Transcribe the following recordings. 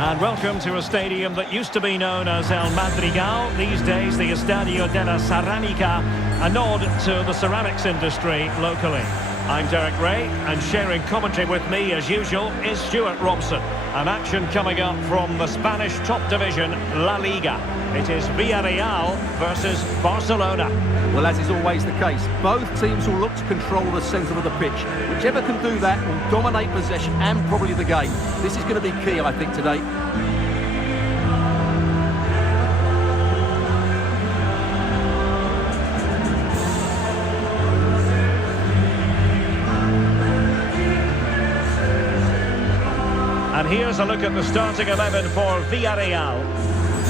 And welcome to a stadium that used to be known as El Madrigal, these days the Estadio de la Ceramica, a nod to the ceramics industry locally. I'm Derek Ray, and sharing commentary with me as usual is Stuart Robson. An action coming up from the Spanish top division, La Liga. It is Villarreal versus Barcelona. Well, as is always the case, both teams will look to control the centre of the pitch. Whichever can do that will dominate possession and probably the game. This is going to be key, I think, today. And here's a look at the starting 11 for Villarreal.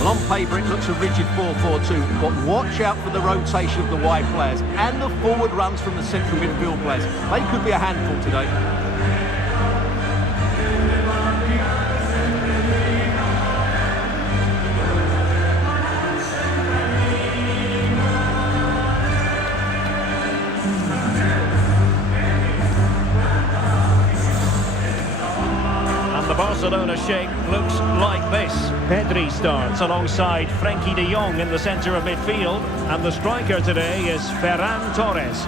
Well, on paper it looks a rigid 4-4-2, but watch out for the rotation of the wide players and the forward runs from the central midfield players. They could be a handful today. The Barcelona shape looks like this. Pedri starts alongside Frenkie de Jong in the centre of midfield, and the striker today is Ferran Torres.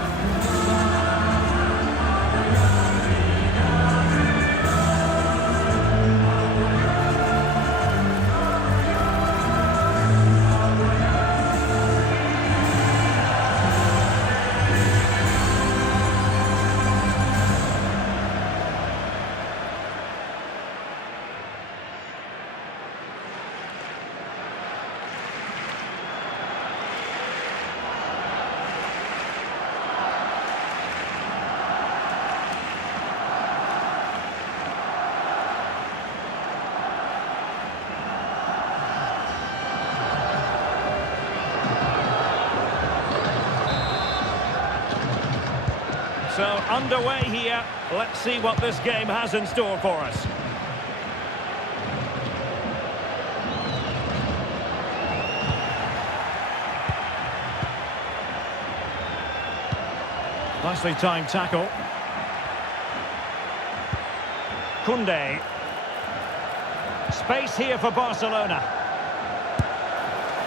So underway here. Let's see what this game has in store for us. Nicely timed tackle. Koundé. Space here for Barcelona.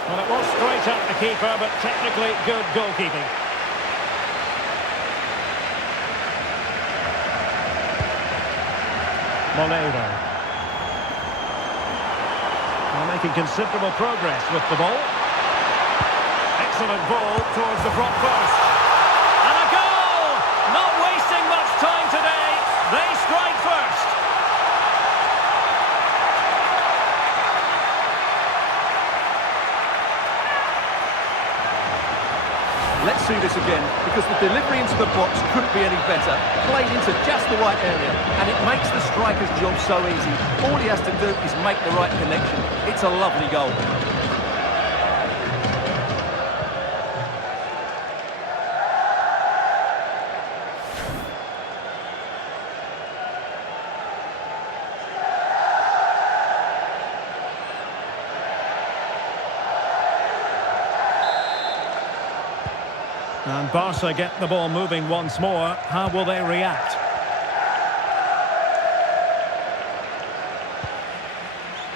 Well, it was straight at the keeper, but technically good goalkeeping. Moledo. They're making considerable progress with the ball. Excellent ball towards the front post. And a goal! Not wasting much time today. They strike first. Let's see this again, because the delivery into the box couldn't be any better. Played into just the right area, and it makes the striker's job so easy. All he has to do is make the right connection. It's a lovely goal. And Barca get the ball moving once more. How will they react?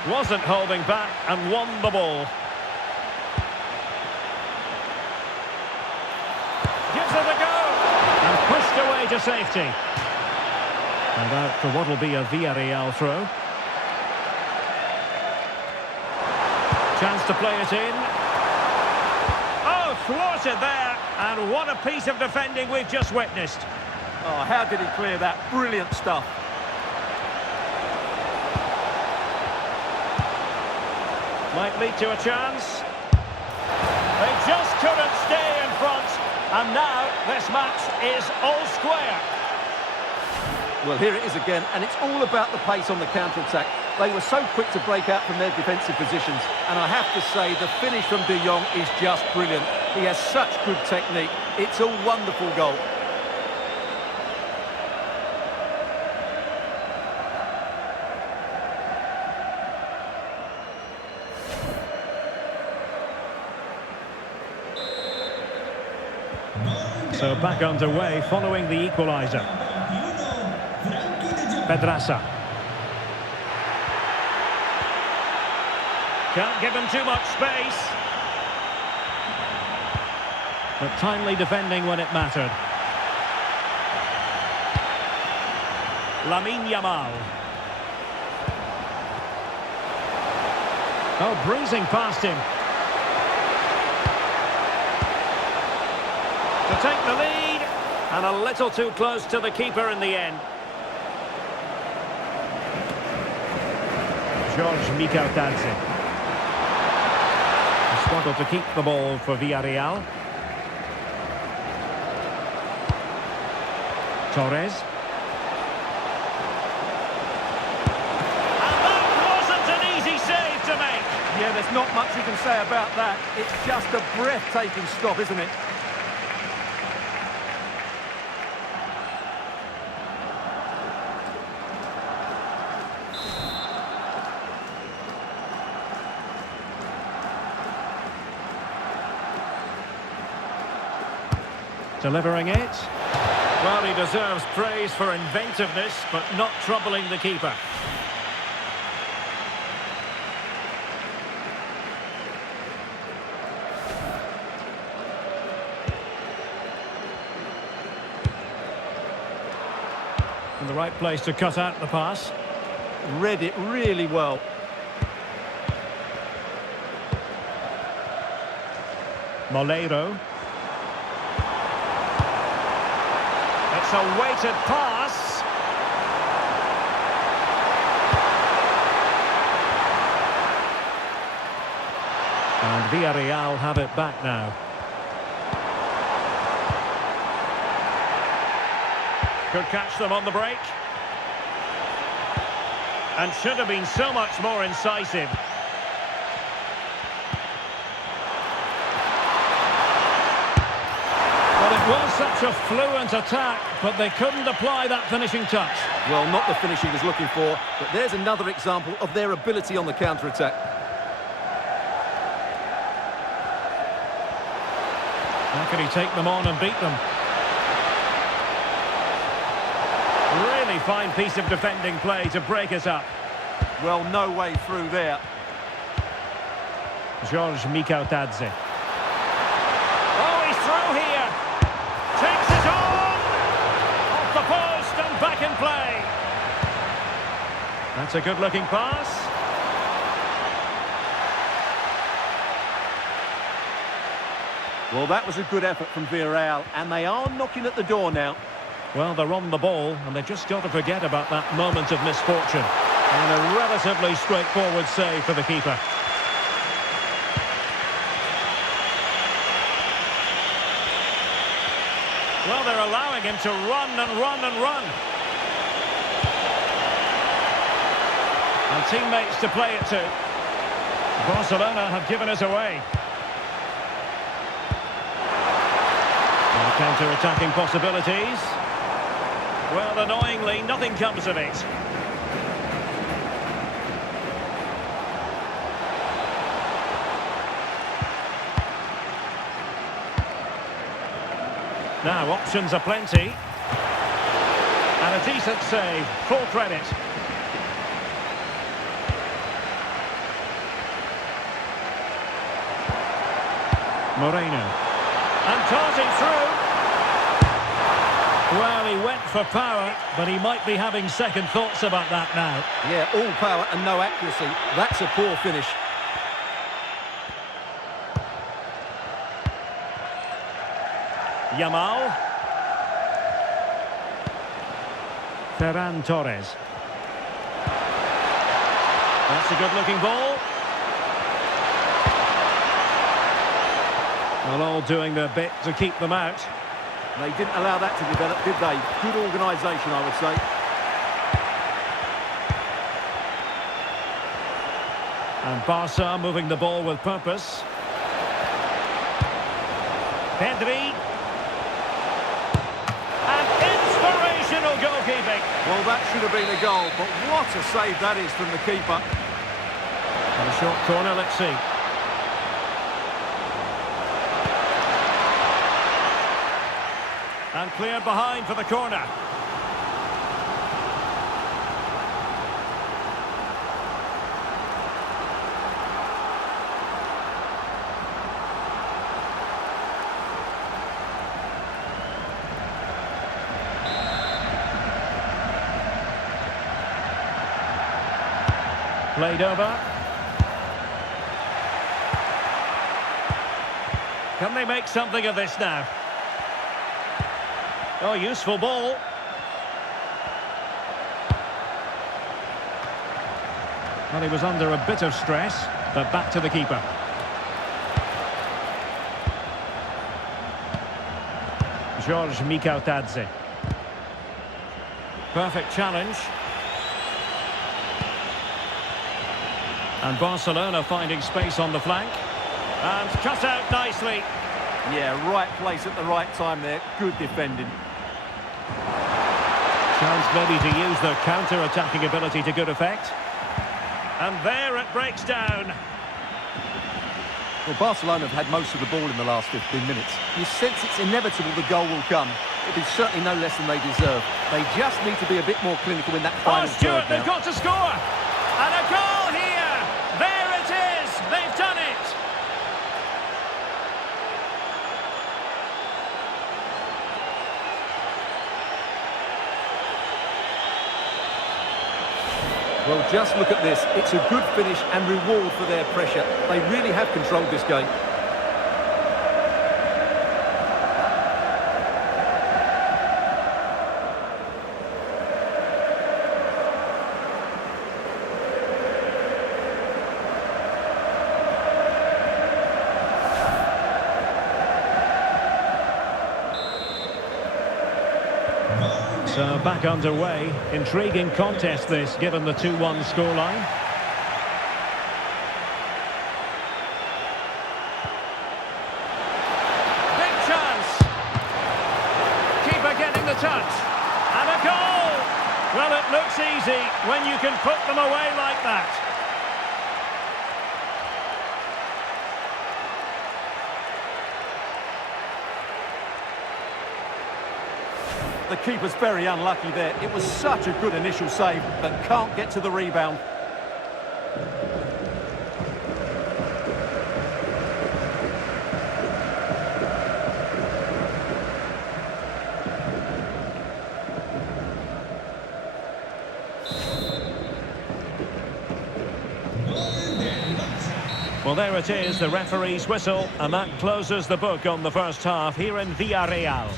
Wasn't holding back and won the ball. Gives it a go. And pushed away to safety. And out for what will be a Villarreal throw. Chance to play it in. Oh, thwarted there. And what a piece of defending we've just witnessed. Oh, how did he clear that? Brilliant stuff. Might lead to a chance. They just couldn't stay in front. And now this match is all square. Well, here it is again, and it's all about the pace on the counter-attack. They were so quick to break out from their defensive positions, and I have to say the finish from de Jong is just brilliant. He has such good technique. It's a wonderful goal. So back underway following the equaliser. Can't give him too much space. But timely defending when it mattered. Lamine Yamal. Oh, breezing past him. To take the lead, and a little too close to the keeper in the end. George Mikautadze. Struggled to keep the ball for Villarreal. Torres. And that wasn't an easy save to make. Yeah, there's not much you can say about that. It's just a breathtaking stop, isn't it? Delivering it. Well, he deserves praise for inventiveness, but not troubling the keeper. In the right place to cut out the pass. Read it really well. Moleiro. It's a weighted pass. And Villarreal have it back now. Could catch them on the break. And should have been so much more incisive. Well, it was such a fluent attack, but they couldn't apply that finishing touch. Well, not the finish he was looking for, but there's another example of their ability on the counter-attack. How can he take them on and beat them? Really fine piece of defending play to break us up. Well, no way through there. George Mikautadze. Oh, he's through here. Takes it on. Off the post and back in play. That's a good-looking pass. Well, that was a good effort from Villarreal, and they are knocking at the door now. Well, they're on the ball, and they've just got to forget about that moment of misfortune. And a relatively straightforward save for the keeper. Well, they're allowing him to run and run and run. And teammates to play it to. Barcelona have given it away. And counter-attacking possibilities. Well, annoyingly, nothing comes of it. Now, options are plenty. And a decent save, full credit. Moreno. And darting through. Well, he went for power, but he might be having second thoughts about that now. Yeah, all power and no accuracy. That's a poor finish. Yamal. Ferran Torres. That's a good-looking ball. Well, all doing their bit to keep them out. They didn't allow that to develop, did they? Good organisation, I would say. And Barca moving the ball with purpose. Pedri. And inspirational goalkeeping. Well, that should have been a goal, but what a save that is from the keeper. And a short corner, let's see. And cleared behind for the corner. Played over. Can they make something of this now? Oh, useful ball. Well, he was under a bit of stress, but back to the keeper. George Mikautadze. Perfect challenge. And Barcelona finding space on the flank. And cut out nicely. Yeah, right place at the right time there. Good defending. Chance maybe to use the counter-attacking ability to good effect. And there it breaks down. Well, Barcelona have had most of the ball in the last 15 minutes. You sense it's inevitable the goal will come. It is certainly no less than they deserve. They just need to be a bit more clinical in that final Stuart, third now. they've got to score! And a goal here! There it is! They've done it! Well, just look at this. It's a good finish and reward for their pressure. They really have controlled this game. So back underway. Intriguing contest this, given the 2-1 scoreline. Big chance. Keeper getting the touch. And a goal! Well, it looks easy when you can put them away like that. The keeper's very unlucky there. It was such a good initial save, but can't get to the rebound. Well, there it is, the referee's whistle, and that closes the book on the first half here in Villarreal.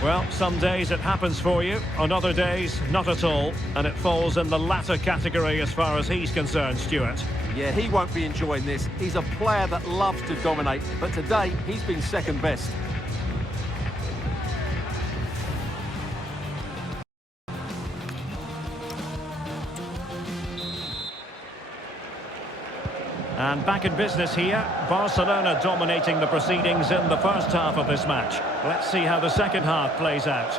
Well, some days it happens for you, on other days, not at all. And it falls in the latter category as far as he's concerned, Stuart. Yeah, he won't be enjoying this. He's a player that loves to dominate, but today he's been second best. And back in business here, Barcelona dominating the proceedings in the first half of this match. Let's see how the second half plays out.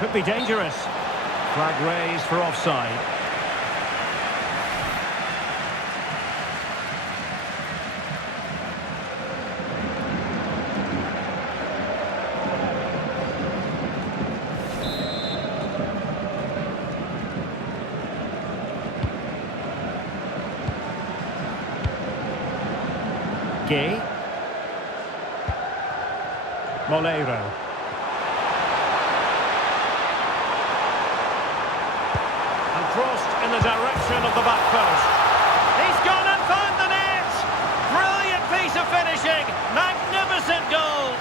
Could be dangerous. Flag raised for offside. Gay. Molero. And crossed in the direction of the back post. He's gone and found the net! Brilliant piece of finishing! Magnificent goal!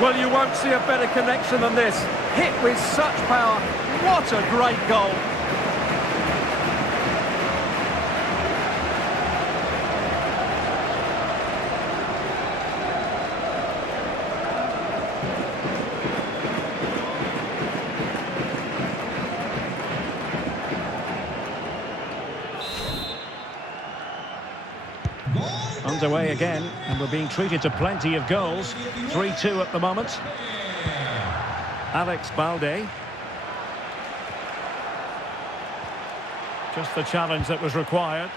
Well, you won't see a better connection than this. Hit with such power. What a great goal. Underway again, and we're being treated to plenty of goals. 3-2 at the moment. Alex Balde. Just the challenge that was required.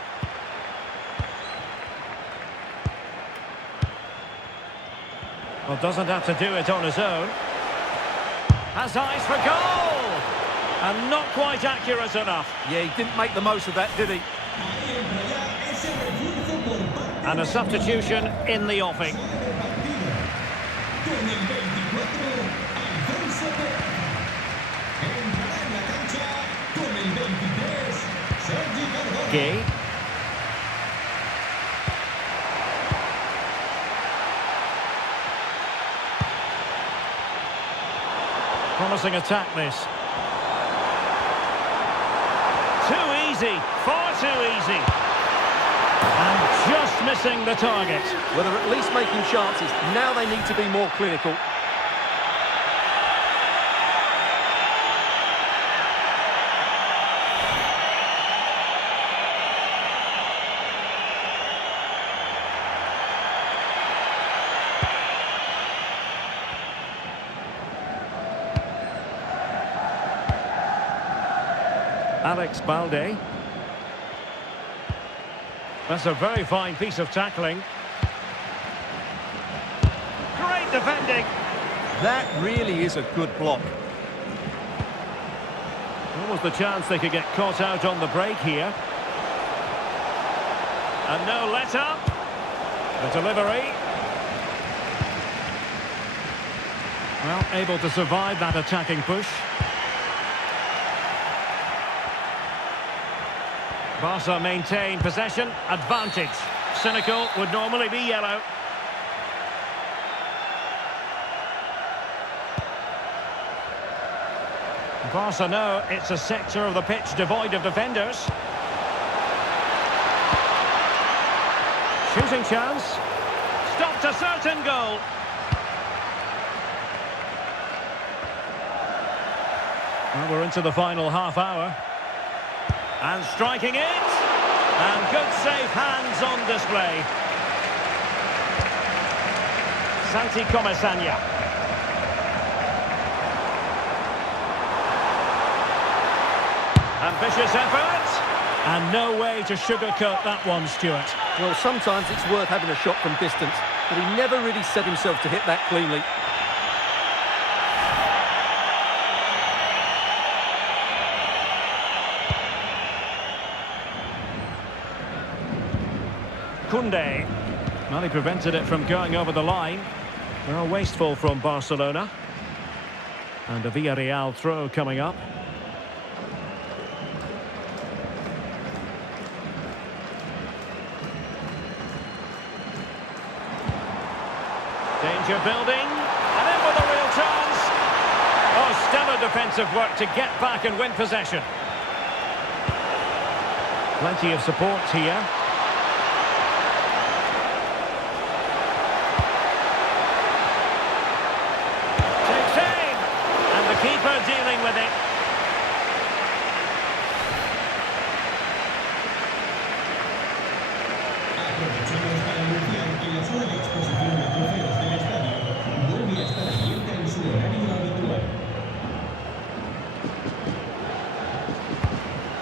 Well, doesn't have to do it on his own. Has eyes for goal! And not quite accurate enough. Yeah, he didn't make the most of that, did he? And a substitution in the offing. Gay. Promising attack, this. Too easy, far too easy. And just missing the target. Well, they're at least making chances. Now they need to be more clinical. Alex Balde. That's a very fine piece of tackling. Great defending. That really is a good block. What was the chance they could get caught out on the break here? And no let-up. The delivery. Well, able to survive that attacking push. Barca maintain possession, advantage. Cynical would normally be yellow. Barca know it's a sector of the pitch devoid of defenders. Shooting chance. Stopped a certain goal. Well, we're into the final half hour. And striking it. And good safe hands on display. Santi Comesaña. Ambitious effort. And no way to sugarcoat that one, Stuart. Well, sometimes it's worth having a shot from distance, but he never really set himself to hit that cleanly. Koundé. Well, he prevented it from going over the line. Well, wasteful from Barcelona. And a Villarreal throw coming up. Danger building. And in with a real chance. Oh, stellar defensive work to get back and win possession. Plenty of support here. Keeper dealing with it. Aprovechamos para anunciar que la zona de exposición de trofeos del estadio vuelve a estar abierta en su horario habitual.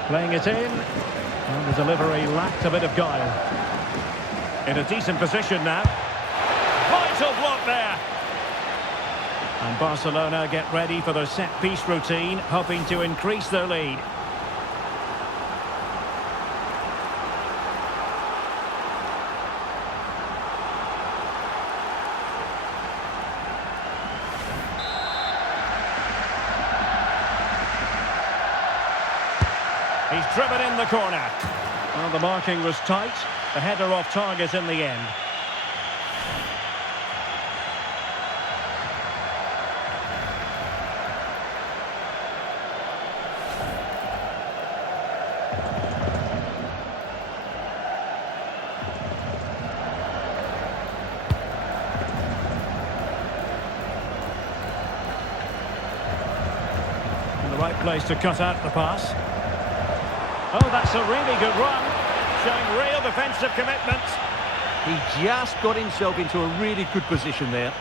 Playing it in. And the delivery lacked a bit of guile. In a decent position now. Vital block there. And Barcelona get ready for their set-piece routine, hoping to increase their lead. He's driven in the corner. Well, the marking was tight. The header off target in the end. Right place to cut out the pass. Oh, that's a really good run, showing real defensive commitment. He just got himself into a really good position there.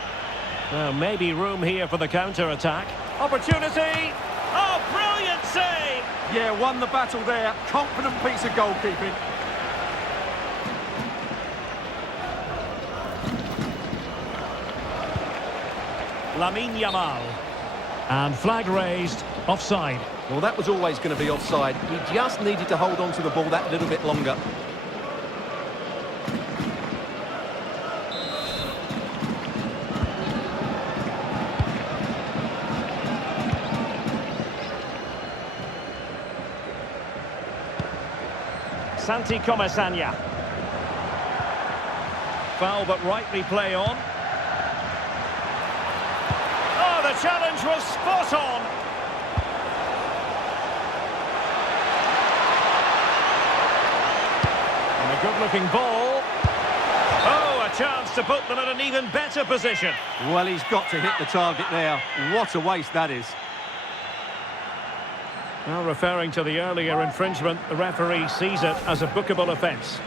Well, maybe room here for the counter-attack. Opportunity! Oh, brilliant save! Yeah, won the battle there. Confident piece of goalkeeping. Lamine Yamal. And flag raised, offside. Well, that was always going to be offside. He just needed to hold on to the ball that little bit longer. Santi Comesaña. Foul but rightly play on. Oh, the challenge was spot on. And a good-looking ball. Oh, a chance to put them in an even better position. Well, he's got to hit the target there. What a waste that is. Well, referring to the earlier infringement, the referee sees it as a bookable offence.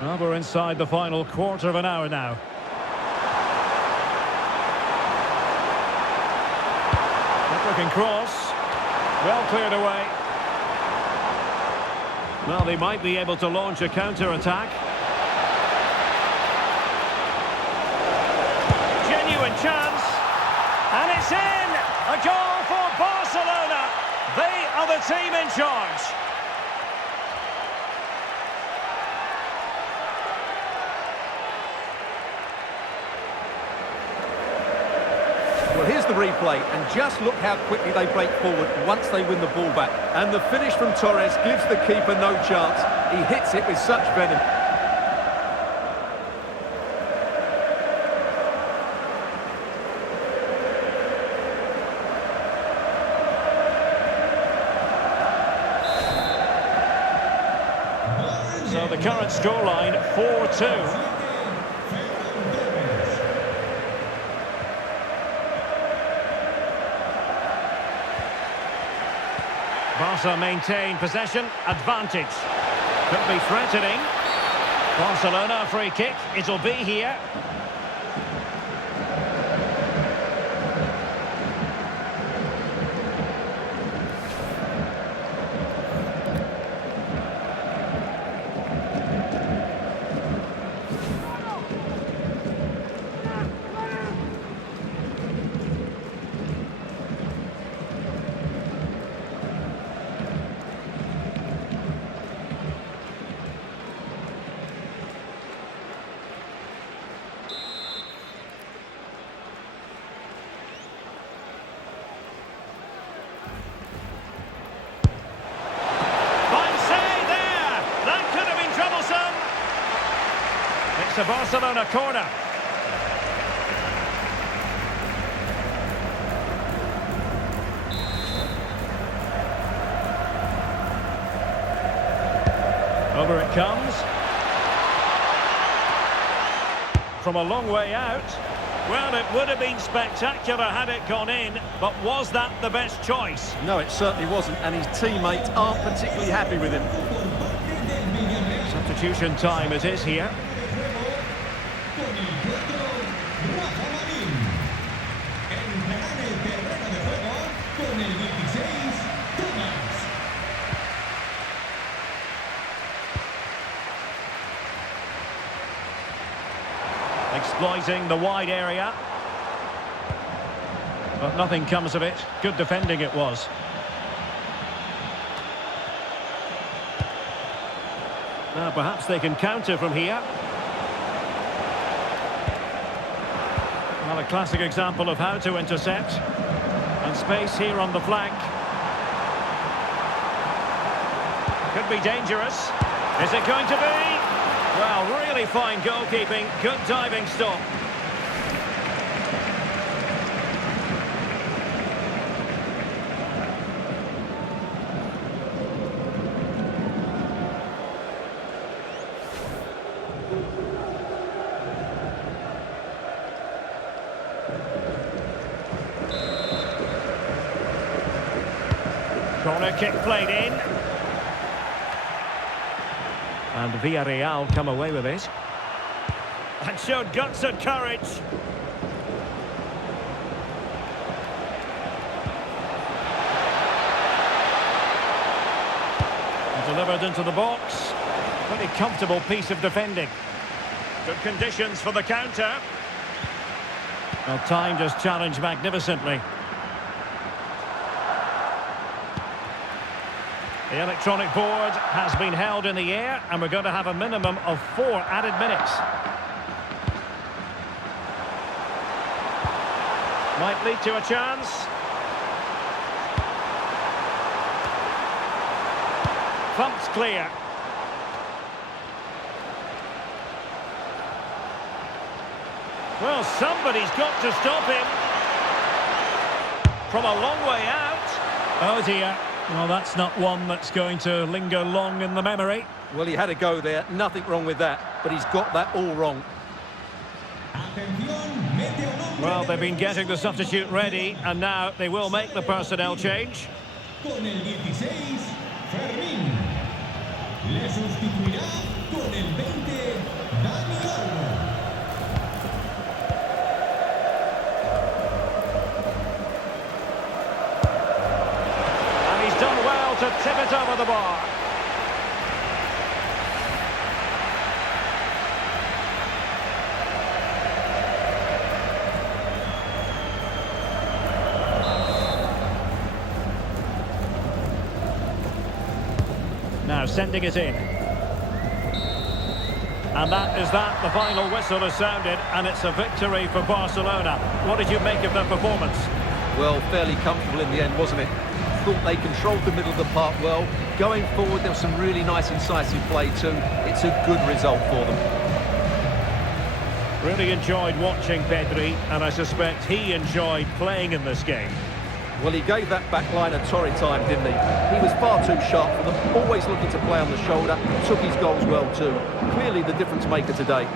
Well, we're inside the final quarter of an hour now. Good-looking cross. Well cleared away. Well, they might be able to launch a counter-attack. Genuine chance. And it's in! A goal for Barcelona. They are the team in charge. Well, here's the replay, and just look how quickly they break forward once they win the ball back. And the finish from Torres gives the keeper no chance. He hits it with such venom. So the current scoreline, 4-2. Barca maintain possession, advantage. Could be threatening. Barcelona, free kick, it'll be here. It's a Barcelona corner. Over it comes. From a long way out. Well, it would have been spectacular had it gone in, but was that the best choice? No, it certainly wasn't, and his teammates aren't particularly happy with him. Substitution time it is here. Exploiting the wide area. But nothing comes of it. Good defending it was. Now perhaps they can counter from here. Well, a classic example of how to intercept. And space here on the flank. Could be dangerous. Is it going to be? Well, really fine goalkeeping, good diving stop. Corner kick played in. And Villarreal come away with it. And showed guts and courage. delivered into the box. Pretty comfortable piece of defending. Good conditions for the counter. Well, timed his challenge magnificently. The electronic board has been held in the air, and we're going to have a minimum of 4 added minutes. Might lead to a chance. Thumped clear. Well, somebody's got to stop him. From a long way out. Oh dear. Well, that's not one that's going to linger long in the memory. Well, he had a go there. Nothing wrong with that. But he's got that all wrong. Well, they've been getting the substitute ready, and now they will make the personnel change. Con el 16, Fermín. Le sustituirá con el 20, Dani Olmo. And he's done well to tip it over the bar. Now sending it in. And that is that. The final whistle has sounded, and it's a victory for Barcelona. What did you make of their performance? Well, fairly comfortable in the end, wasn't it? Thought they controlled the middle of the park well. Going forward, there was some really nice incisive play too. It's a good result for them. Really enjoyed watching Pedri, and I suspect he enjoyed playing in this game. Well, he gave that back line a torrid time, didn't he? He was far too sharp for them, always looking to play on the shoulder, took his goals well too. Clearly the difference maker today.